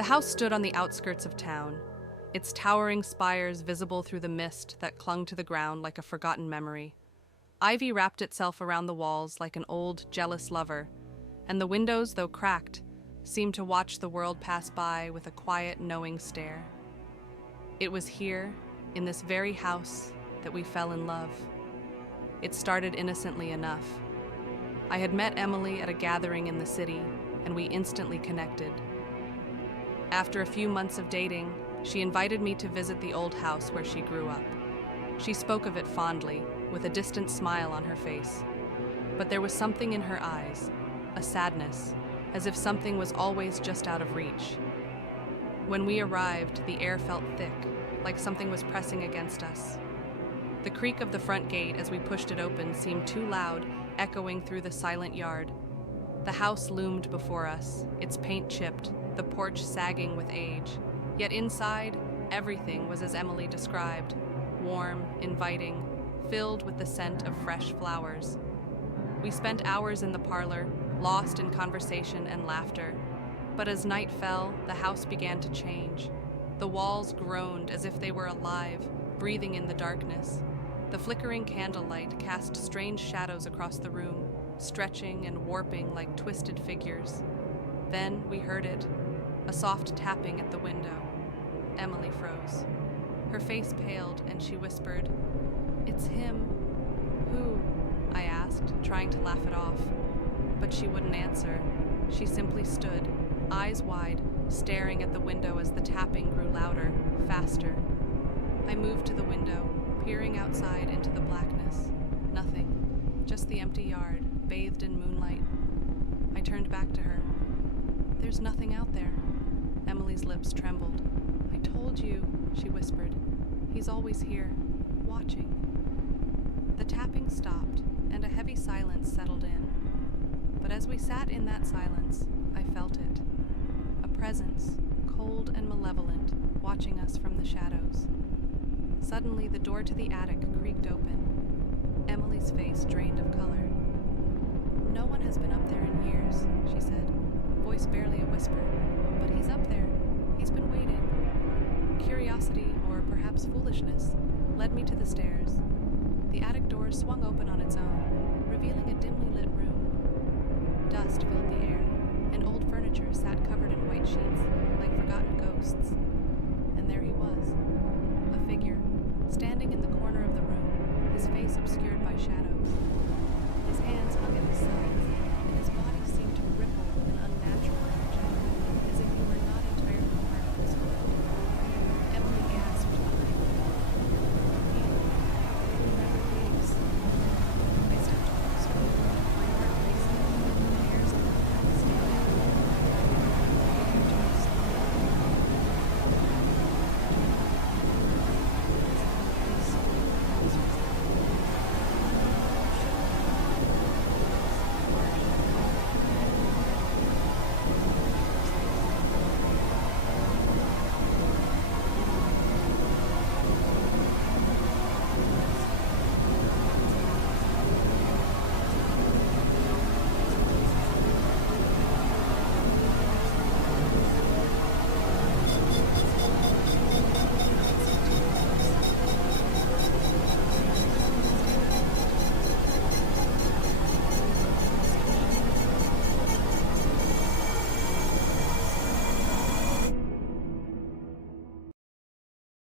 The house stood on the outskirts of town, its towering spires visible through the mist that clung to the ground like a forgotten memory. Ivy wrapped itself around the walls like an old, jealous lover, and the windows, though cracked, seemed to watch the world pass by with a quiet, knowing stare. It was here, in this very house, that we fell in love. It started innocently enough. I had met Emily at a gathering in the city, and we instantly connected. After a few months of dating, she invited me to visit the old house where she grew up. She spoke of it fondly, with a distant smile on her face. But there was something in her eyes, a sadness, as if something was always just out of reach. When we arrived, the air felt thick, like something was pressing against us. The creak of the front gate as we pushed it open seemed too loud, echoing through the silent yard. The house loomed before us, its paint chipped, the porch sagging with age. Yet inside, everything was as Emily described, warm, inviting, filled with the scent of fresh flowers. We spent hours in the parlor, lost in conversation and laughter. But as night fell, the house began to change. The walls groaned as if they were alive, breathing in the darkness. The flickering candlelight cast strange shadows across the room, stretching and warping like twisted figures. Then we heard it, a soft tapping at the window. Emily froze. Her face paled and she whispered, "It's him." "Who?" I asked, trying to laugh it off. But she wouldn't answer. She simply stood, eyes wide, staring at the window as the tapping grew louder, faster. I moved to the window, peering outside into the blackness. Nothing, just the empty yard, bathed in moonlight. I turned back to her. "There's nothing out there." Emily's lips trembled. "I told you," she whispered. "He's always here, watching." The tapping stopped, and a heavy silence settled in. But as we sat in that silence, I felt it. A presence, cold and malevolent, watching us from the shadows. Suddenly, the door to the attic creaked open. Emily's face drained of color. "No one has been up there in years," she said, voice barely a whisper. "But he's up there. He's been waiting." Curiosity, or perhaps foolishness, led me to the stairs. The attic door swung open on its own, revealing a dimly lit room. Dust filled the air, and old furniture sat covered in white sheets, like forgotten ghosts. And there he was, a figure, standing in the corner of the room, his face obscured by shadows. His hands hung at his sides,